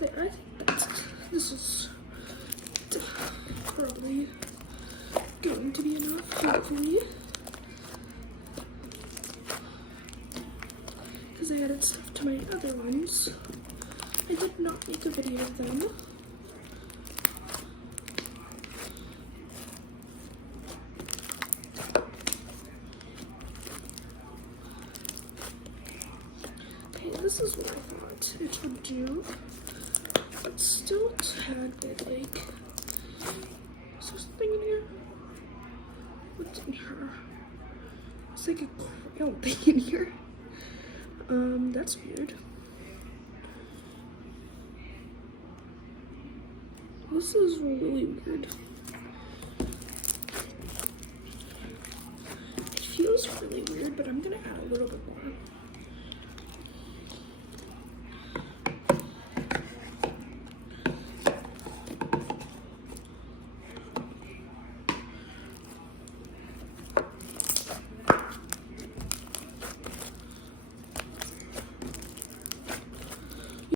But I think this is probably going to be enough, hopefully. Because I added stuff to my other ones. I did not make a video of them. Okay, this is what I thought it would do. But still a tad bit like... Is there something in here? What's in here? It's like a crayon thing in here. That's weird. This is really weird. It feels really weird, but I'm gonna add a little bit more.